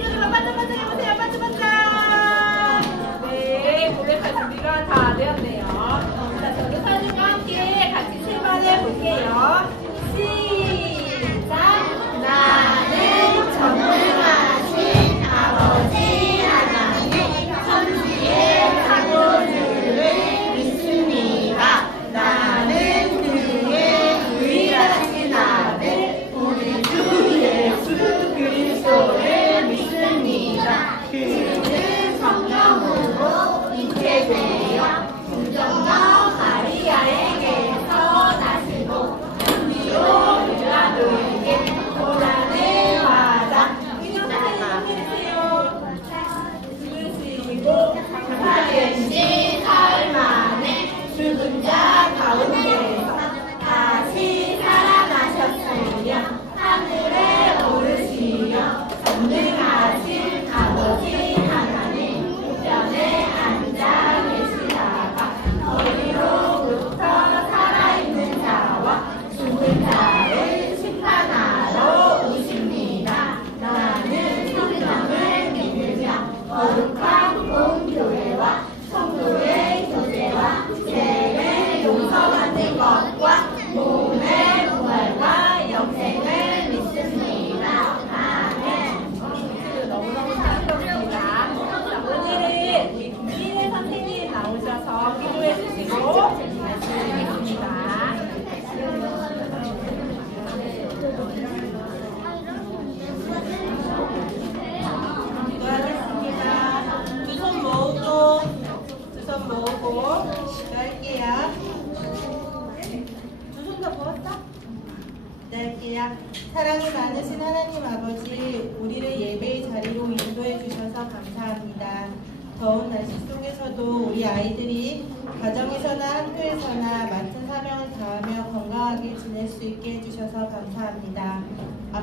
준비된 친구들 반짝반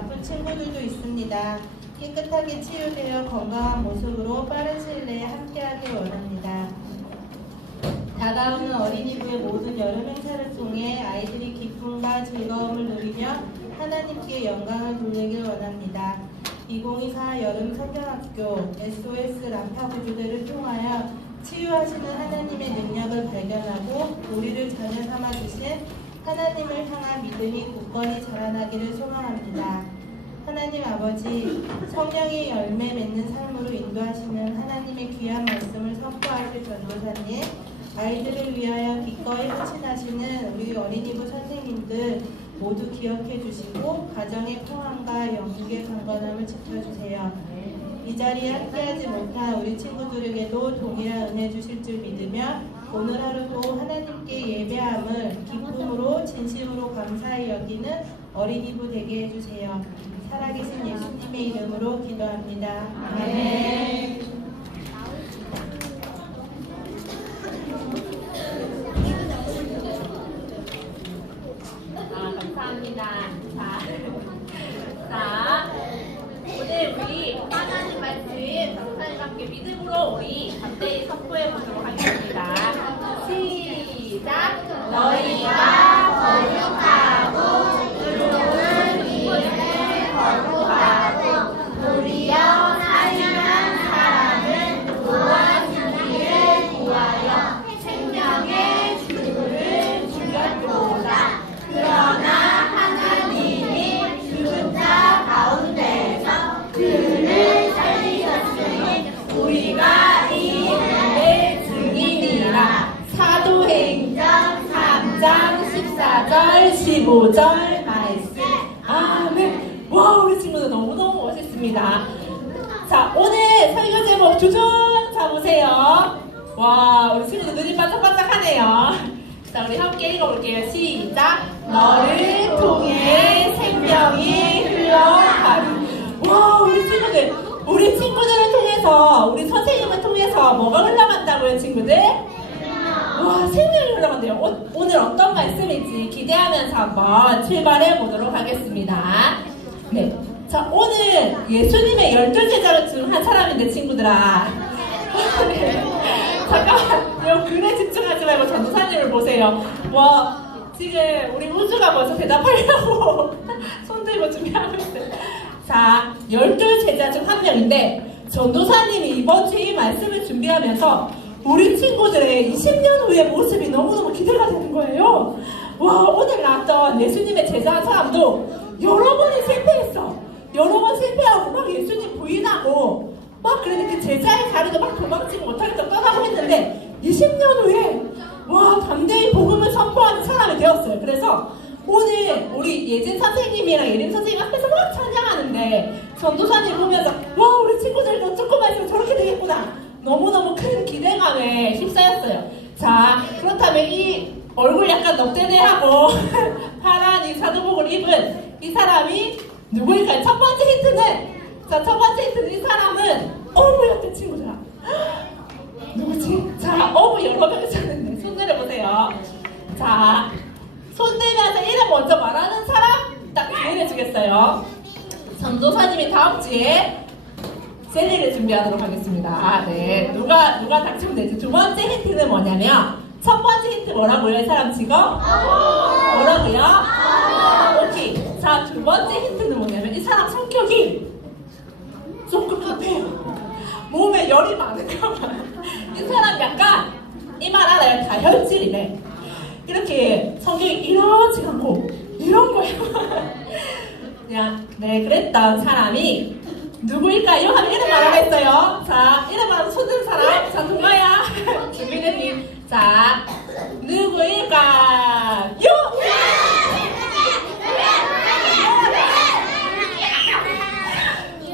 아픈 친구들도 있습니다. 깨끗하게 치유되어 건강한 모습으로 빠른 시일 내에 함께하길 원합니다. 다가오는 어린이부의 모든 여름 행사를 통해 아이들이 기쁨과 즐거움을 누리며 하나님께 영광을 돌리길 원합니다. 2024 여름 성경학교 SOS 람파 구조대를 통하여 치유하시는 하나님의 능력을 발견하고 우리를 자녀 삼아 주신 하나님을 향한 믿음이 굳건히 자라나기를 소망합니다. 하나님 아버지, 성령의 열매 맺는 삶으로 인도하시는 하나님의 귀한 말씀을 선포하실 전도사님, 아이들을 위하여 기꺼이 헌신하시는 우리 어린이부 선생님들 모두 기억해 주시고 가정의 평안과 영국의 강건함을 지켜주세요. 이 자리에 함께하지 못한 우리 친구들에게도 동일한 은혜 주실 줄 믿으며 오늘 하루도 하나님께 예배함을 기쁨으로 진심으로 감사히 여기는 어린이부 되게 해주세요. 살아계신 예수님의 이름으로 기도합니다. 아멘. 뭐가 흘러간다고요 친구들? 와 생명이 흘러간대요 오, 오늘 어떤 말씀일지 기대하면서 한번 출발해 보도록 하겠습니다 네. 자 오늘 예수님의 열두 제자 중 한 사람인데 친구들아 네. 잠깐만 요 글에 집중하지 말고 전도사님을 보세요 와 지금 우리 우주가 벌써 대답하려고 손 들고 준비하고 있어요. 자, 열둘 제자 중 한 명인데 전도사님이 이번 이 말씀을 준비하면서 우리 친구들의 20년 후의 모습이 너무너무 기대가 되는 거예요. 와, 오늘 나왔던 예수님의 제자 한 사람도 여러 번이 실패했어. 여러 번 실패하고 막 예수님 부인하고 막 그런데 그 제자의 자리도 막 도망치고 못하겠다 떠나고 했는데 20년 후에 와 담대히 복음을 선포하는 사람이 되었어요. 그래서 오늘 우리 예진 선생님이랑 예림 선생님 앞에서 막 찬양하는데 전도사님 보면서 와 우리 친구들도 조금만 있으면 저렇게 되겠구나 너무너무 큰 기대감에 휩싸였어요. 자 그렇다면 이 얼굴 약간 넙대대하고 파란 이 사도복을 입은 이 사람이 누구일까요? 첫 번째 힌트는 자 첫 번째 힌트는 이 사람은 어부였대 친구들아. 누구지? 자, 어부 여러 명 있었는데 손 내려보세요. 자, 손 내면서 이름 먼저 말하는 사람 딱 보내주겠어요. 전도사님이 다음 주에 셀리를 준비하도록 하겠습니다. 네, 누가 누가 당첨되지? 두 번째 힌트는 뭐냐면 첫 번째 힌트 뭐라고요? 이 사람 직업? 뭐라고요? 오케이. 자, 두 번째 힌트는 뭐냐면 이 사람 성격이 조금 급해요. 몸에 열이 많은가 봐. 이 사람 약간 이 말 알아요? 다혈질이래. 이렇게 성격이 이러지 않고 이런 거예요. 그냥 네 그랬던 사람이 누구일까요? 하면 이름 말하겠어요. 자 이름 말하면 손든 사람. 자 누가야? 준비되니? 자 누구일까요?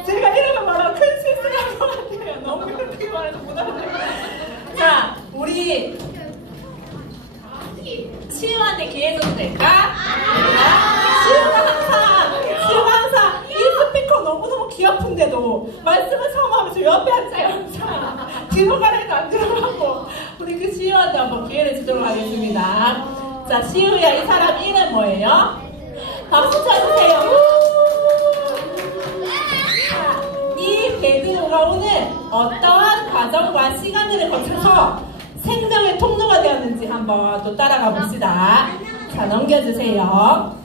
제가 이름을 말하면 큰 실수를 한것 같아요. 너무 이렇게 말해서 못 알아들어요. 자, 우리 시우한테 기회 줘도 될까? 시우가 항상, 시우가 항상 이 스피커 너무너무 귀 아픈데도 말씀을 저 옆에 앉아요. 항상. 뒤로 가라 해도 안 들어가고. 우리 그 시우한테 한번 기회를 주도록 하겠습니다. 자, 시우야, 이 사람 이름 뭐예요? 박수 쳐주세요. 자, 이 베드로가 오늘 어떠한 과정과 시간들을 거쳐서 생명의 통로가 되었는지 한번 또 따라가 봅시다. 자, 넘겨주세요.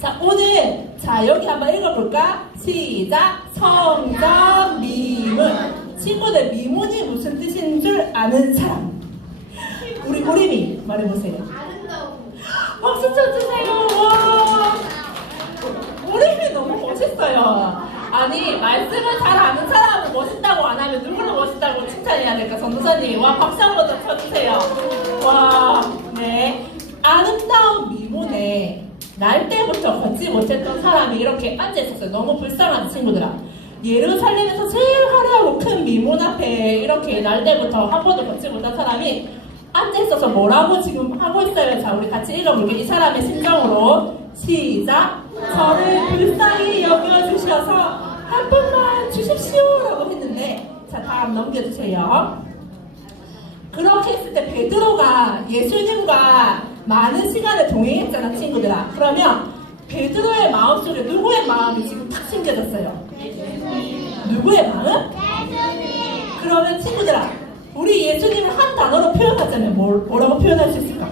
자, 오늘, 자, 여기 한번 읽어볼까? 시작! 성전 미문. 친구들, 미문이 무슨 뜻인 줄 아는 사람. 우리 우림이 말해보세요. 박수 쳐주세요. 와. 우림이 너무 멋있어요. 아니, 말씀을 잘 아는 사람은 멋있다고 안 하면 누구를 멋있다고 칭찬해야 될까? 전도사님. 와, 박수 한번더 쳐주세요. 와, 네. 아름다운 미문에 날 때부터 걷지 못했던 사람이 이렇게 앉아있었어요. 너무 불쌍한 친구들아. 예루살렘에서 제일 화려하고 큰 미문 앞에 이렇게 날 때부터 한 번도 걷지 못한 사람이 앉아있어서 뭐라고 지금 하고 있어요. 자, 우리 같이 읽어볼게요. 이 사람의 심정으로. 시작. 저를 불쌍히 여겨주셔서 한 번만 주십시오 라고 했는데, 자, 다음 넘겨주세요. 그렇게 했을 때 베드로가 예수님과 많은 시간을 동행했잖아, 친구들아. 그러면 베드로의 마음속에 누구의 마음이 지금 탁 생겨졌어요? 누구의 마음? 그러면 친구들아, 우리 예수님을 한 단어로 표현하자면 뭘, 뭐라고 표현할 수 있을까?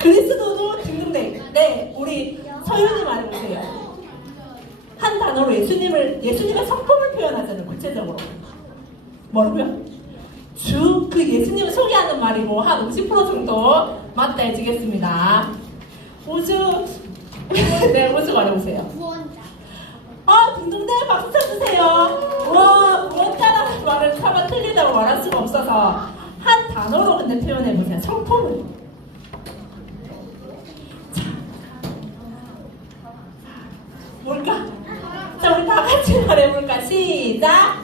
그리스도도 등등대. 네, 우리 서윤이 말해보세요. 한 단어로 예수님을, 예수님의 성품을 표현하자면 구체적으로. 뭐라고요? 주, 그 예수님을 소개하는 말이고, 한50% 정도 맞다 해주겠습니다. 우주, 네, 우주 말해보세요. 아, 딩동댕 박수 쳐주세요. 와, 무엇자라는 말을 차마 틀리다고 말할 수가 없어서 한 단어로 근데 표현해보세요. 성품을. 자, 뭘까? 자, 우리 다 같이 말해볼까? 시작!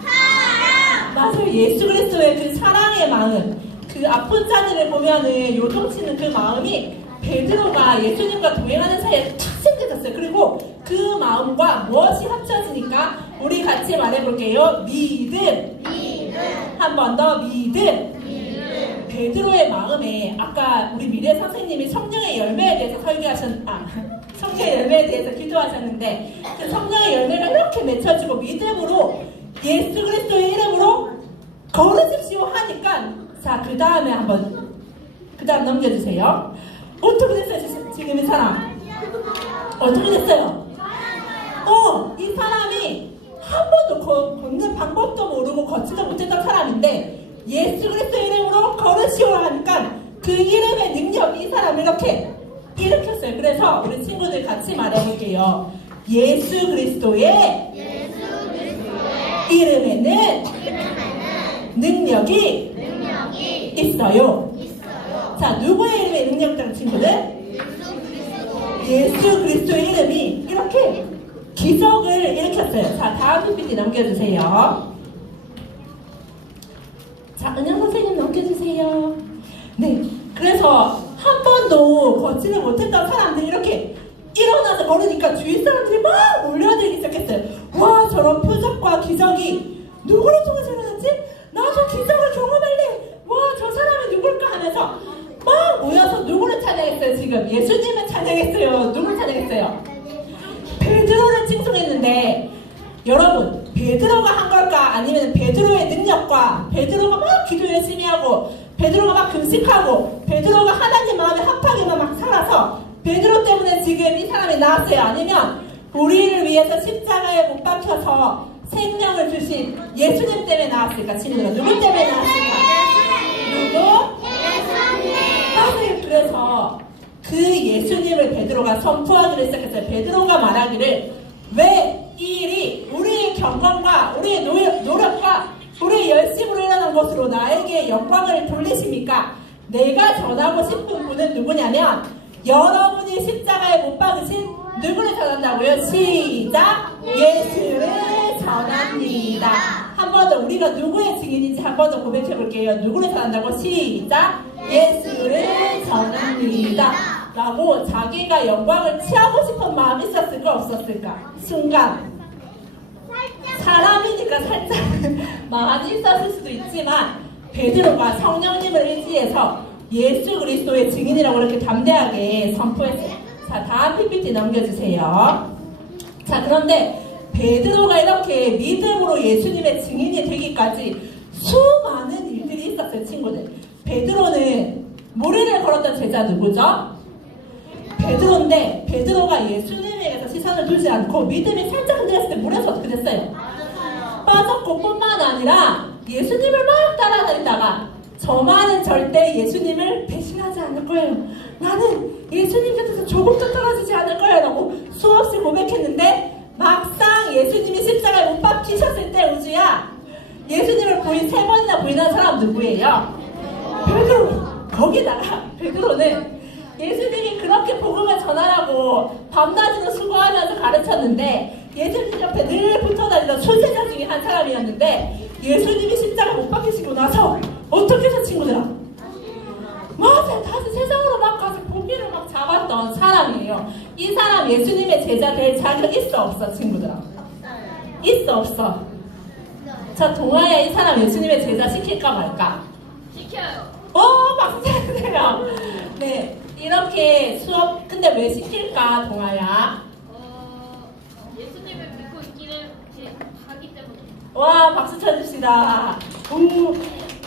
맞아요. 예수 그리스도의 그 사랑의 마음, 그 아픈 자들을 보면은 요동치는 그 마음이 베드로가 예수님과 동행하는 사이에 탁 생겨졌어요. 그리고 그 마음과 무엇이 합쳐지니까 우리 같이 말해볼게요. 믿음. 한번더 믿음. 베드로의 마음에 아까 우리 미래 선생님이 성령의 열매에 대해서 설교하셨 아 성령의 열매에 대해서 기도하셨는데 그 성령의 열매가 이렇게 맺혀지고 믿음으로 예수 그리스도의 이름으로 걸으십시오 하니까 자 그 다음에 한번 그 다음 넘겨주세요 어떻게 됐어요 지- 지금 이 사람 어떻게 됐어요? 어, 이 사람이 한 번도 거- 걷는 방법도 모르고 걷지도 못했던 사람인데 예수 그리스도 이름으로 걸으시오 하니까 그 이름의 능력이 이 사람을 이렇게 일으켰어요. 그래서 우리 친구들 같이 말해볼게요. 예수 그리스도의 이름에는 능력이 있어요. 자, 누구의 이름에 능력이 있다는 친구들? 예수 그리스도의 이름이 이렇게 기적을 일으켰어요. 자, 다음 PPT 넘겨주세요. 자, 은영 선생님 넘겨주세요. 네, 그래서 한 번도 걷지를 못했던 사람들이 이렇게 일어나서 걸으니까 주위 사람들이 막 몰려들기 시작했어요. 와, 저런 표적과 기적이 누구를 통해서 일어났지? 나도 기적을 경험할래. 와, 저 사람이 누굴까 하면서 막 모여서 누구를 찬양했어요, 지금? 예수님을 찬양했어요. 누굴 찬양했어요? 베드로를 칭송했는데 여러분 베드로가 한 걸까 아니면 베드로의 능력과 베드로가 막 기도 열심히 하고 베드로가 막 금식하고 베드로가 하나님 마음에 합하게만 막 살아서 베드로 때문에 지금 이 사람이 나왔어요 아니면 우리를 위해서 십자가에 못 박혀서 생명을 주신 예수님 때문에 나왔을까 친구들 누구 때문에 나왔을까 누구? 맞아요. 그래서 그 예수님을 베드로가 선포하기를 시작했어요. 베드로가 말하기를 왜 이 일이 우리의 경건과 우리의 노- 노력과 우리의 열심으로 일어난 것으로 나에게 영광을 돌리십니까? 내가 전하고 싶은 분은 누구냐면 여러분이 십자가에 못 박으신 누구를 전한다고요? 시작! 예수를 전합니다. 한 번 더 우리가 누구의 증인인지 한 번 더 고백해 볼게요. 누구를 전한다고? 시작! 예수를 전합니다. 라고 자기가 영광을 취하고 싶은 마음이 있었을까 없었을까? 순간 사람이니까 살짝 마음이 있었을 수도 있지만 베드로가 성령님을 의지해서 예수 그리스도의 증인이라고 이렇게 담대하게 선포했어요. 자, 다음 PPT 넘겨주세요. 자, 그런데 베드로가 이렇게 믿음으로 예수님의 증인이 되기까지 수많은 일들이 있었어요, 친구들. 베드로는 모래를 걸었던 제자 누구죠? 베드로인데 베드로가 예수님에게서 시선을 두지 않고 믿음이 살짝 흔들렸을 때 물에서 어떻게 됐어요? 빠졌고 뿐만 아니라 예수님을 막 따라다니다가 저만은 절대 예수님을 배신하지 않을 거예요. 나는 예수님 곁에서 조금도 떨어지지 않을 거예요. 라고 수없이 고백했는데 막상 예수님이 십자가에 못 박히셨을 때 우주야 예수님을 부인 세 번이나 부인한 사람 누구예요? 베드로 거기다가 베드로는 예수님이 그렇게 복음을 전하라고 밤낮으로 수고하면서 가르쳤는데 예수님 옆에 늘 붙어다니던 손세자 중에 한 사람이었는데 예수님이 십자가 못 박히시고 나서 어떻게 해서 친구들아 맞아 다시 세상으로 막 가서 고기를 막 잡았던 사람이에요 이 사람 예수님의 제자 될 자격 있어 없어 친구들아 있어 없어 자 동아야 이 사람 예수님의 제자 시킬까 말까 시켜요. 어, 박수 쳐주세요. 네, 이렇게 수업, 근데 왜 시킬까, 동아야? 어, 예수님을 믿고 있기를 제- 하기 때문에. 와, 박수 쳐줍시다. 오,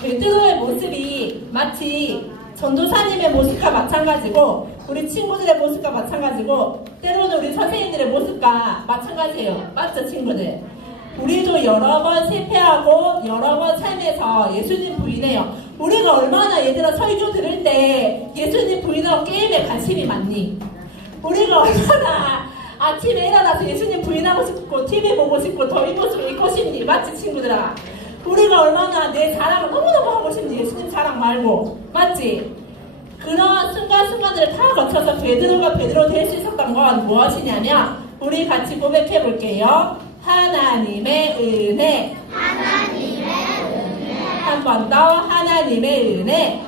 베드로의 모습이 마치 전도사님의 모습과 마찬가지고, 우리 친구들의 모습과 마찬가지고, 때로는 우리 선생님들의 모습과 마찬가지예요. 맞죠, 친구들? 우리도 여러 번 실패하고 여러 번 삶에서 예수님 부인해요. 우리가 얼마나 얘들아 설교 들을 때 예수님 부인하고 게임에 관심이 많니? 우리가 얼마나 아침에 일어나서 예수님 부인하고 싶고 TV 보고 싶고 더 입고 싶고 입고 싶니? 맞지 친구들아? 우리가 얼마나 내 자랑을 너무너무 하고 싶니? 예수님 자랑 말고 맞지? 그런 순간순간들을 다 거쳐서 베드로가 베드로 될 수 있었던 건 무엇이냐면 우리 같이 고백해 볼게요. 하나님의 은혜. 한번 더 하나님의 은혜.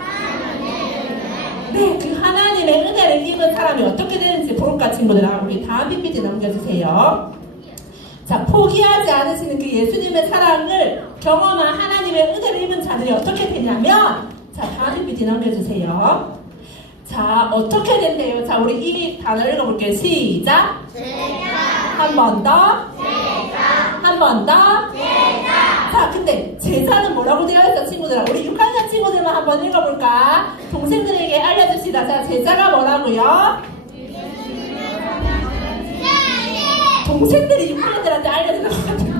네, 그 하나님의 은혜를 입은 사람이 어떻게 되는지 볼까 친구들아. 우리 다음 PPT 넘겨주세요. 자, 포기하지 않으시는 그 예수님의 사랑을 경험한 하나님의 은혜를 입은 자들이 어떻게 되냐면, 자, 다음 PPT 넘겨주세요. 자, 어떻게 된대요? 자, 우리 이 단어 읽어볼게요. 시작. 한 번 더. 한 번 더. 자, 근데 제자는 뭐라고 되어 있어, 친구들아? 우리 6학년 친구들만 한번 읽어볼까? 동생들에게 알려줍시다. 자, 제자가 뭐라고요? 동생들이 6학년들한테 알려주는 것 같아요.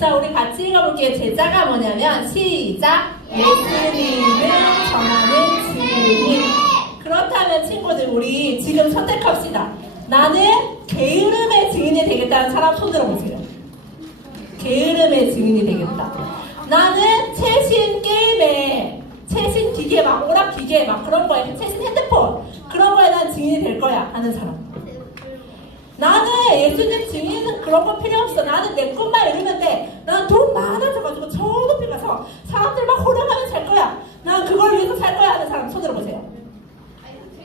자, 우리 같이 읽어볼게요. 제자가 뭐냐면, 시작! 예수님을 전하는 증인. 그렇다면 친구들, 우리 지금 선택합시다. 나는 게으름의 증인이 되겠다는 사람 손 들어보세요. 게으름의 증인이 되겠다. 나는 최신 게임에, 최신 기계, 막 오락 기계, 막 그런 거에, 최신 핸드폰, 그런 거에 난 증인이 될 거야. 하는 사람. 나는 예수님 증인은 그런 거 필요 없어. 나는 내 꿈만 이루면 돼. 난돈 많아져가지고 저 높이 가서 사람들 막 호령하면 살 거야. 난 그걸 위해서 살 거야 하는 사람 손 들어보세요.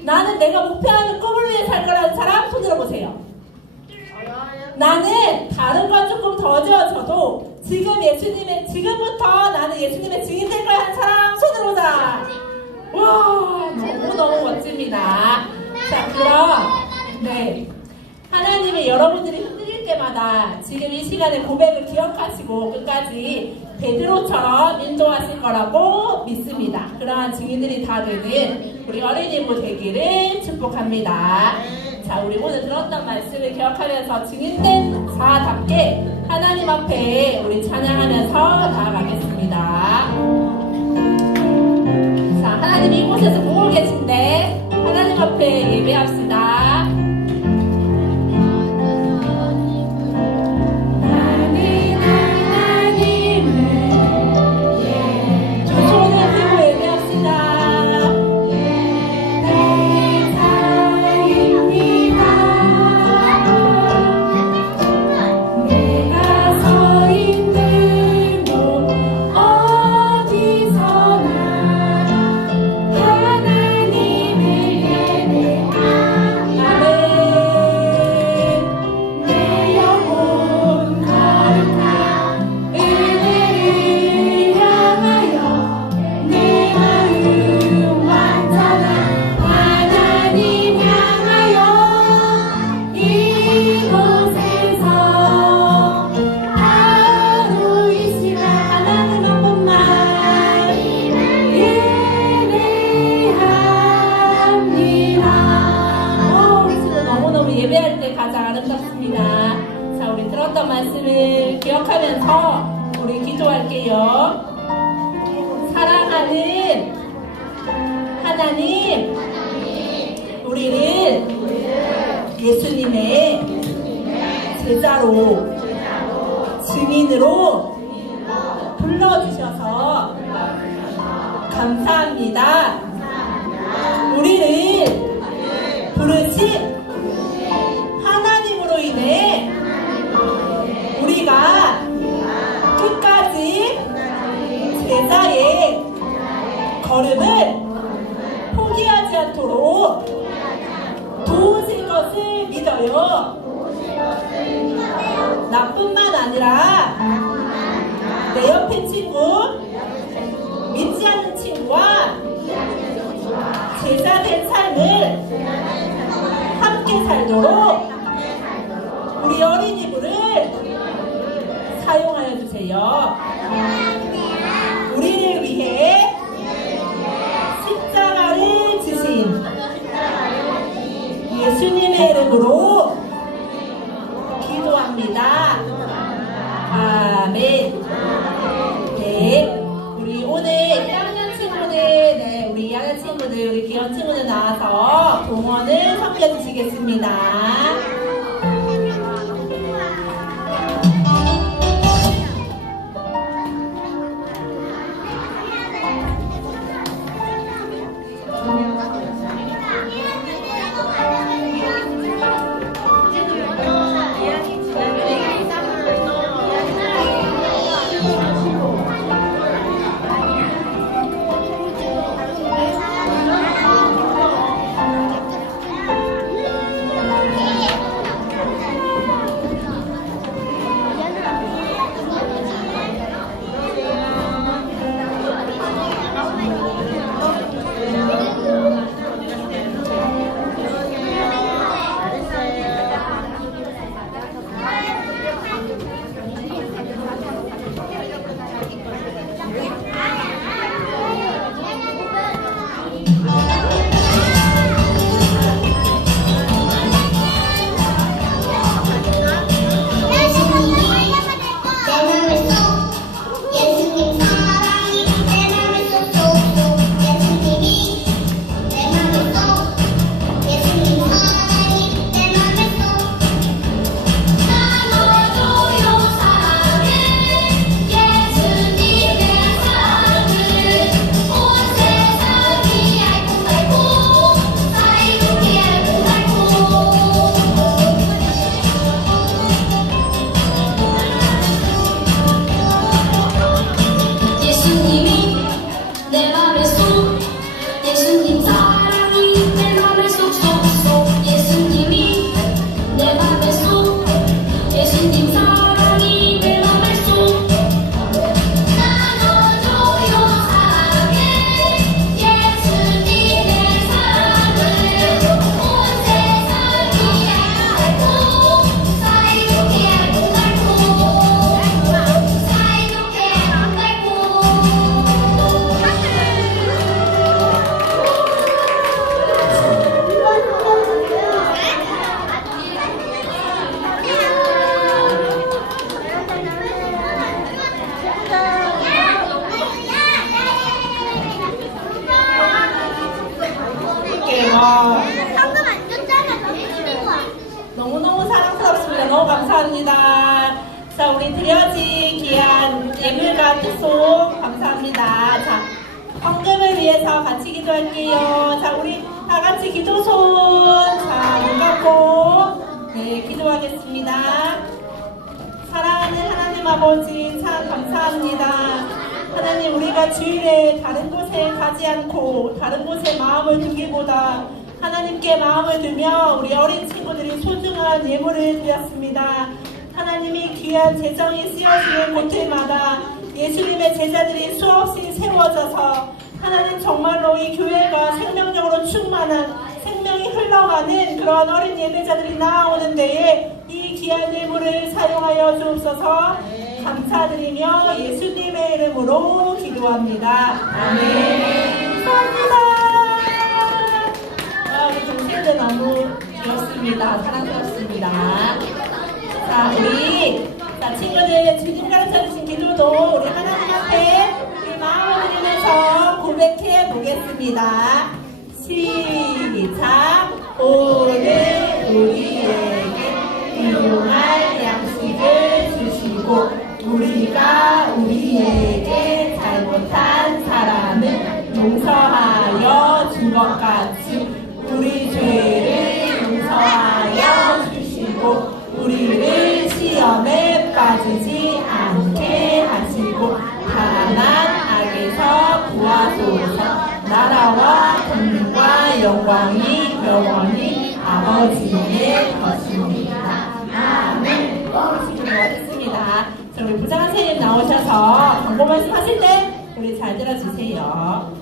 나는 내가 목표하는 꿈을 위해 살 거라는 사람 손 들어보세요. 나는 다른 건 조금 더 지어져도 지금 예수님의 지금부터 나는 예수님의 증인 될 거야 하는 사람 손 들어보자. 와 너무 너무 멋집니다. 자 그럼 네 하나님이 여러분들이 흔들릴 때마다 지금 이 시간에 고백을 기억하시고 끝까지 베드로처럼 인도하실 거라고 믿습니다. 그러한 증인들이 다 되는 우리 어린이부 되기를 축복합니다. 자, 우리 오늘 들었던 말씀을 기억하면서 증인된 자답게 하나님 앞에 우리 찬양하면서 나아가겠습니다. 자, 하나님 이곳에서 보고 계신데 하나님 앞에 예배합시다. 아름답습니다. 자, 우리 들었던 말씀을 기억하면서 우리 기도할게요. 사랑하는 하나님, 우리를 예수님의 제자로, 증인으로 불러주셔서 감사합니다. 우리를 부르신 제자의 걸음을 포기하지 않도록 도우실 것을 믿어요. 나뿐만 아니라 내 옆에 친구, 믿지 않는 친구와 제자된 삶을 함께 살도록 우리 어린이부를 사용하여 주세요. 예수님의 이름으로 기도합니다. 아멘. 네. 우리 오늘 1학년 친구들, 네, 우리 2학년 친구들, 우리 귀여운 친구들 나와서 동원을 섬겨주시겠습니다. 두며 우리 어린 친구들이 소중한 예물을 드렸습니다. 하나님이 귀한 재정이 쓰여지는 곳들마다 예수님의 제자들이 수없이 세워져서 하나님 정말로 이 교회가 생명력으로 충만한 생명이 흘러가는 그런 어린 예배자들이 나오는 데에 이 귀한 예물을 사용하여 주옵소서 감사드리며 예수님의 이름으로 기도합니다. 아멘. 감사합니다. 아, 우리 동생들 너무 귀엽습니다. 사랑스럽습니다. 자, 우리 자, 친구들 주님 가르쳐 주신 기도도 우리 하나님 앞에 우리 마음을 드리면서 고백해 보겠습니다. 시작. 오늘 우리에게 일용할 양식을 주시고 우리가 우리에게 잘못한 사람을 용서하여 준 것 같이 나라와 권능과 영광이 영원히 아버지의 것입니다. 아멘. 멋있습니다. 자, 우리 부장 선생님 나오셔서 광고 말씀 하실 때 우리 잘 들어주세요.